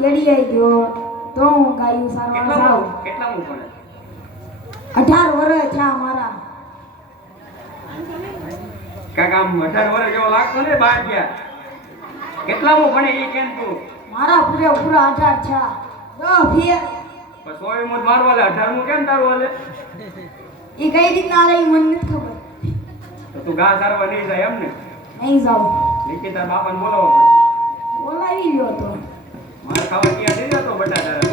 તેડી આવી ગયો તો હું ગાયું સારવાર થાવ. અઢાર વર્ષ થયા મારા. કાંઈક આમ વર્ષ જેવો લાગતો ને બાર ગયા. કેટલામું ભણે એ કેમ તું? મારા પૂરે પૂરા અઢાર થયા. જો ફેર. પણ સોળમું જ મારવા લે અઢારમું કેમ તારું હાલે એ કઈ રીતના આવે ઈ મને નથી ખબર. તો તું ઘા સારવા નહીં જાય એમ ને? નહીં જાઉં. નિકિતા બાપાને બોલાવો બોલાવી લ્યો તો. ખાવા ત્યાં જઈ જતો બટાટા?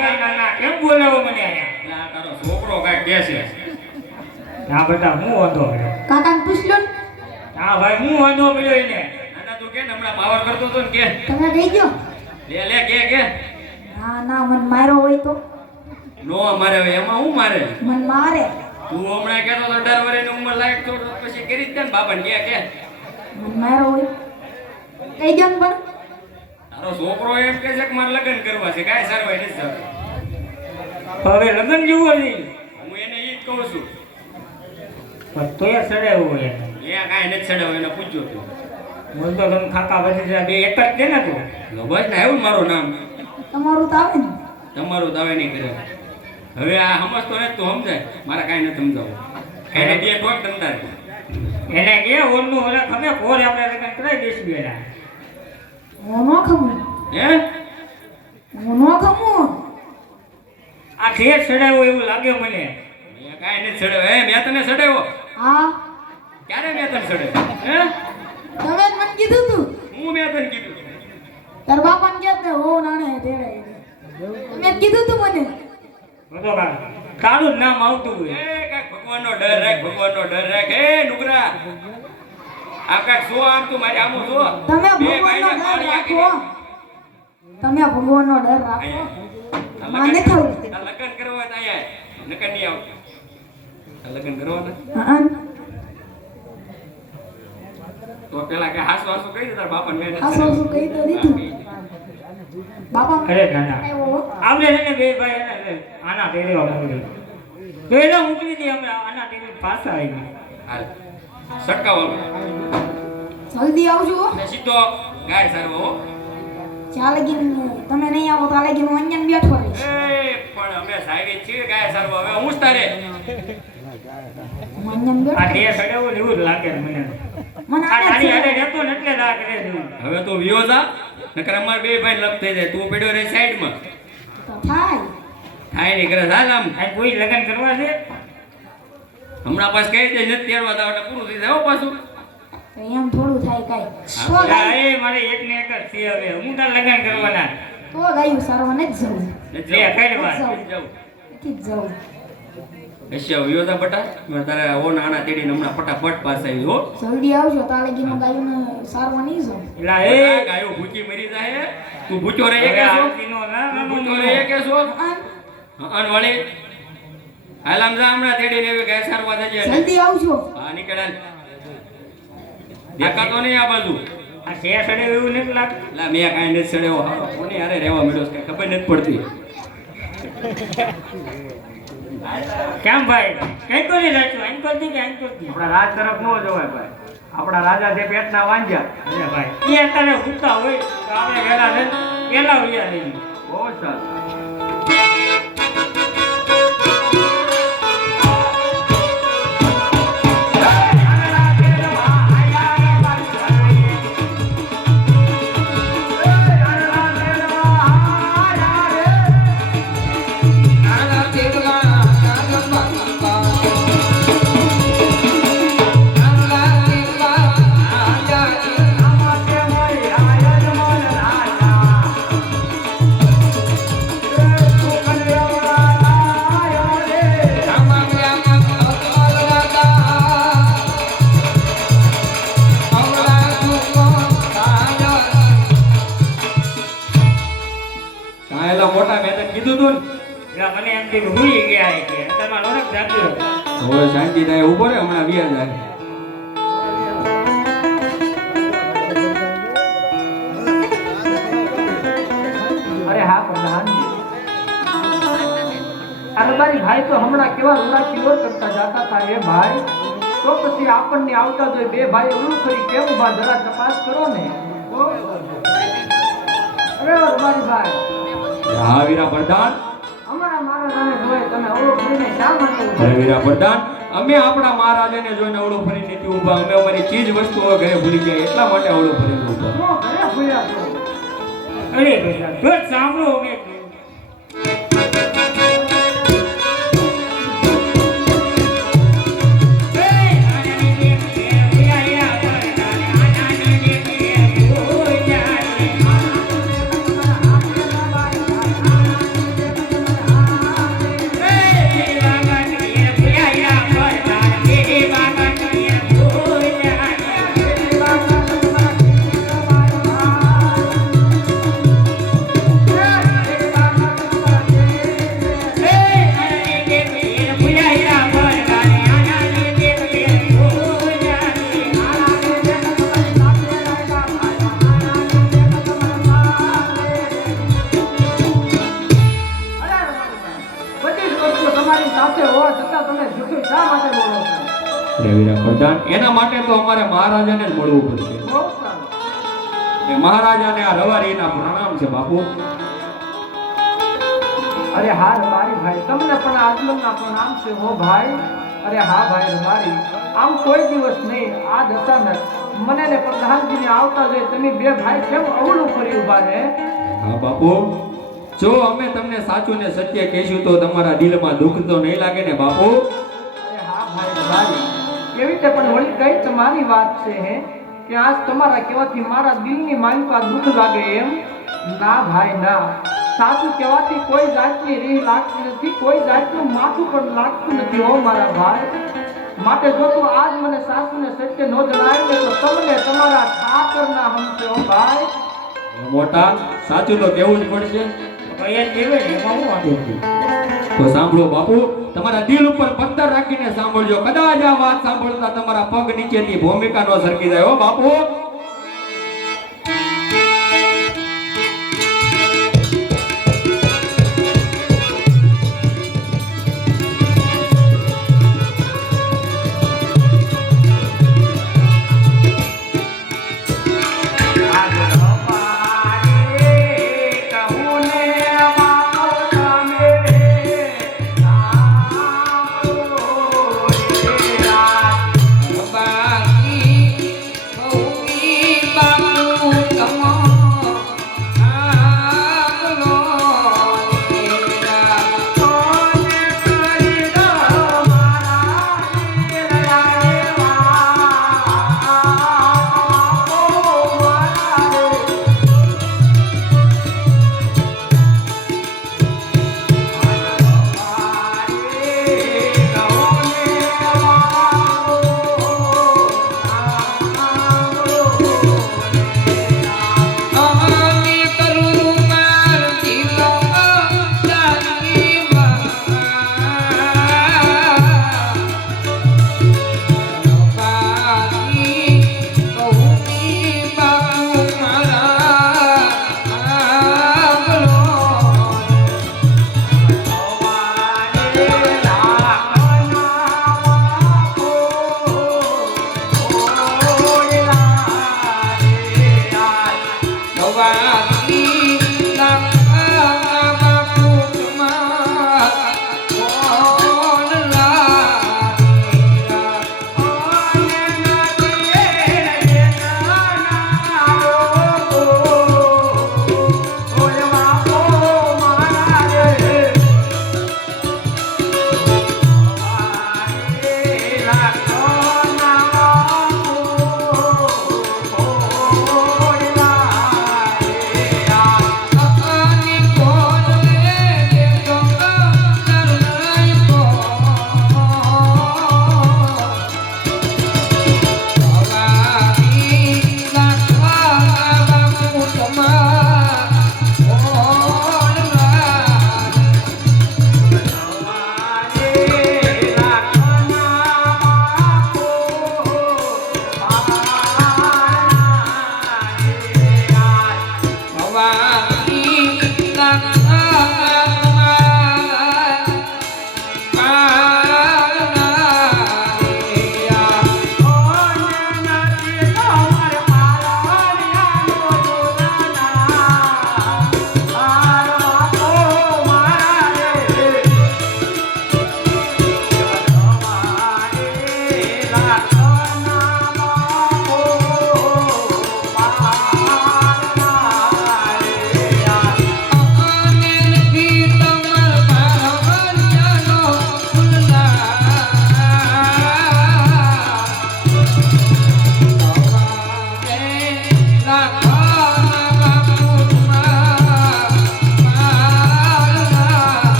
જય નાના કેમ બોલાવો મને અહીંયા આ તારો છોકરો કાંઈક કહે છે? ના બેટા હું વાંધો કર્યો કાકાને પૂછ લો. ને. ભાઈ હું વાંધો કર્યો એને. નાના તું કે ને હમણાં પાવર કરતો હતો ને કે. તમે કહી દો લે લે કે કે. ના ના મને માર્યો હોય તો. નો મારે હવે એમાં હું મારે? મન મારે. તું હમણાં કેતો તો અઢાર વર્ષની ઉંમર લાયક તો પછી કરી જ દે ને બાપાને કે કે. મને માર્યો હોય. કહી દો ને પણ તારો છોકરો એમ કે છે કે મારે લગ્ન કરવા છે કાંઈ સારવાય નથી થતું. હવે લગ્ન જેવું નહીં હું એને ઈ જ કહું છું. પણ તોય સડાવ્યું એને. એ કાંઈ નથી ચડાવ એને પૂછજો તું બોલ તો તમે કાકા પછી બે એક જ છે ને તું? બસ ને આવ્યું મારું નામ. તમારું તો આવે ને. તમારું દાવે નહીં કરે. હવે આ સમજતો ને તું સમજાય? મારે કાંઈ નથી સમજાવવું એને બે ટોક તમતાર એને કે ઓલું ઓલે તમે કોર આપણે લગ્ન કરાવી દઈશું એના હું નો ખમું હે? હું નો ખમું આ ખેર સડાવ્યું એવું લાગે મને. મેં કાંઈ નથી ચડાવ્યો. હે મેં તને ચડાવ્યો? હા. ક્યારે મેં તને ચડાવ્યો? હે? તમે મને કીધું તું. હું મેં તને કીધું. તાર બાપાને કહેતે હો નાણે તેડે મેં કીધું તું મને. બધો તારું નામ આવતું હોય. એ કાંઈક ભગવાનનો ડર રાખ ભગવાનનો ડર રાખ. હે નુકરા આ કાંઈક આમ તું મારી આમું જો તમે ભગવાનનો ડર રાખો. તમે ભગવાનનો ડર રાખો. આ માને લગ્ન- થવું. લગન કરવા તો. નહીં આવતું. કરવાના? હા તો પેલા કે હાસુ હાસુ કહી દે તાર બાપા ને હાસુ હાસુ કહી તો દીધું. બાપા ખરે ગાના આપણે છે ને બે ભાઈ એને આના ટેરેવા મોકલી તો એને મોકલી દે અમે આના ટેરે પાછા આવી ગયા હાલ. સટકાવવાનું જલ્દી આવજો. ને સીધો ગાય સારવો ચાલે જ્યાં તમે નહીં આવો તો હું અહીંયા બેઠો રહીશ એ પણ અમે સાઈડે છીએ ગાય સારવો. હવે હું જ તારે અહીંયા આ કે સડેવું એવું જ લાગે મને. મને આ તારી હારે રહેતો ને એટલે જ આ કરે છે. એવું. હવે તો વિયો જા નકર અમાર બે ભાઈ લપ થઈ જાય. તું પડ્યો રે સાઈડમાં. થાય. થાય નહીં કરે હાલ આમ કોઈ લગ્ન કરવા છે? હમણાં પાસ કહી દે નથી તેરવા દાવ એટલે પૂરું થઈ જાય પાછું. એમ થોડું થાય કાંઈ. એ મારે એક ને એક જ છે હવે. હું તાર લગ્ન કરવાના. તો ગાયું મને જ જવું. નથી કઈ વાત જવું. નથી જવું. એશિયા વિયો જા બટા મેં તારે ઓ નાના તેડીને હમણાં ફટાફટ પાસ આવી હો. જલ્દી આવજો ત્યાં લગીન ગાયું સારવા નહીં જાઉં. એલા એ એ ગાયો મરી જાય તું ભૂખ્યો રહે કે ના ના અન વળી. હાલ હમણાં તેડીને એવી ગાય સારવા થઈ જાય જલ્દી આવજો. હા નીકળે દેખાતો નહીં આ બાજુ. આ શેર સડે એવું નથી લાગતું? લા મેં કાંઈ નથી સડ્યો હા કોની હારે રહેવા મળ્યો છે ખબર નથી પડતી. કેમ ભાઈ? કઈ કોઈ રાખ્યું આઈન કરતી કે આઈન કરતી આપણા રાજ તરફ ન જોવાય ભાઈ. આપણા રાજા છે પેટના વાંજ્યા. અરે ભાઈ એ અત્યારે હોય તો આપણે વેલા ને વેલા બહુ કે હુઈ ગયા છે અત્યારમાં નોરક જાગ્યો ને હવે શાંતિ થાય ઊભો રે હમણાં વ્યા જાય અરે હા પ્રધાન અરબારી ભાઈ તો હમણાં કેવા રૂડા કિલોર કરતા જાતા હતા એ ભાઈ? તો પછી આપણને આવતા જોઈએ બે ભાઈ એવું કરી કેમ ઊભા? જરા તપાસ કરો ને. અરે અરબારી ભાઈ હા વીરા પ્રધાન અમારા મારા નામે જોયે તમે ઓળો ફરીને શા માટે ઊભા? અરે વીરા પ્રધાન અમે આપણા મહારાજાને જોઈને અવળો ફરી નથી ઊભા અમે અમારી ચીજ વસ્તુઓ ઘરે ભૂલી ગયા એટલા માટે અવળો ફરી ઊભા અરે જો સાંભળો મેં મહારાજાને જ મળવું પડશે. મહારાજાને આ રવારીના પ્રણામ છે બાપુ. અરે હા રવારી ભાઈ તમને પણ આજલમના પ્રણામ છે હો ભાઈ. અરે હા ભાઈ રવારી આમ કોઈ દિવસ નહીં આજ અચાનક મને ને પ્રધાનજીને આવતા જોઈ તમે બે ભાઈ કેમ અવળું કરી ઊભા ને હા બાપુ. જો અમે તમને સાચું ને સત્ય કહીશું તો તમારા દિલમાં દુઃખ તો નહીં લાગે ને બાપુ? અરે હા ભાઈ રબારી એવી રીતે પણ વળી કઈ તમારી વાત છે હે કે આજ તમારા કહેવાથી મારા દિલની માલિકા દુઃખ લાગે એમ? ના ભાઈ ના. સાચું કહેવાથી કોઈ જાતની રીહ લાગતી નથી કોઈ જાતનું માથું પણ લાગતું નથી હો મારા ભાઈ. માટે જો તું આજ મને સાસુને સત્ય ન જણાવી તો તમને તમારા ઠાકરના હમશે હો ભાઈ. મોટા સાચું તો કેવું જ પડશે. તો સાંભળો બાપુ તમારા દિલ ઉપર પથ્થર રાખીને સાંભળજો. કદાચ આ વાત સાંભળતા તમારા પગ નીચેની ભૂમિકા નો સરકી જાય. હો બાપુ.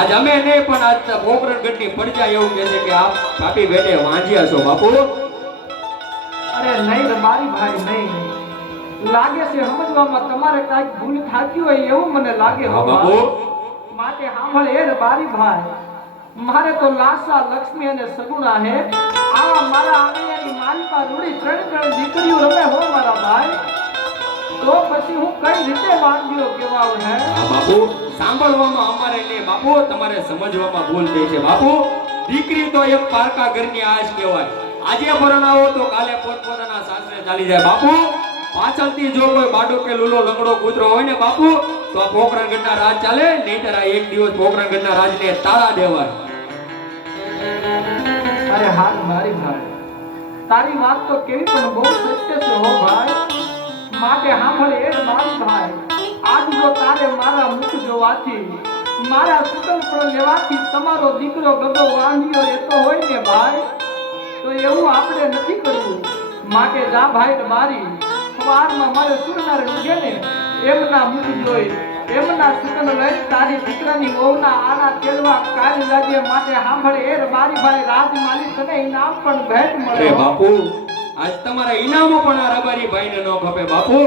આજ અમે નહીં પણ આજ પોકરણગઢની પડજા એવું કહે છે કે આપ પાપી બેટે વાંજ્યા છો બાપુ. અરે નહીં મારી ભાઈ નહીં લાગે છે સમજવામાં તમારે કાંઈક ભૂલ થાતી હોય એવું મને લાગે હો બાપુ. માટે સાંભળ એ રે બારી ભાઈ. મારે તો લાસા લક્ષ્મી અને સગુણા હે. આવા મારા આંગણિયાની માલિકા રૂડી ત્રણ ત્રણ દીકરીઓ રમે હો મારા ભાઈ. તો પછી હું કઈ રીતે વાનગીઓ હે? હા બાપુ સાંભળવામાં અમારે ને બાપુ તમારે સમજવામાં ભૂલ થઈ છે. બાપુ દીકરી તો એક પારકા ઘરની આશ કહેવાય. આજે પરણાવો તો કાલે પોતપોતાના સાસરે ચાલી જાય. બાપુ પાછળથી જો કોઈ બાડો કે લૂલો લંગડો કૂતરો હોય ને બાપુ તો આ પોકરણગઢના રાજ ચાલે નહીંતર આ એક દિવસ પોકરણગઢના રાજને તાળા દેવાય. અરે હાલ મારી ભાઈ. તારી વાત તો કેવી પણ બહુ સત્ય છે હો ભાઈ. માટે હાંભળે એ મારી ભાઈ આજ જો તારે મારા મુખ જોવાથી, મારા સુકલ પર લેવાથી તમારો દીકરો ગગો વાંધ્યો રહેતો હોય ને ભાઈ? તો એવું આપણે નથી કરવું માટે જા ભાઈ મારી વારમાં મારે સુરનાર ઉગે ને એમના મુખ જોઈ. એમના સુકન લઈ તારી દીકરાની વહુના આના તેલવા કાલ લાગે, માટે સાંભળે એર મારી ભાઈ રાજ માલિક તને ઇનામ પણ ભેટ મળે. બાપુ આજ તમારા ઇનામો પણ આ રબારી ભાઈને ન ખપે બાપુ.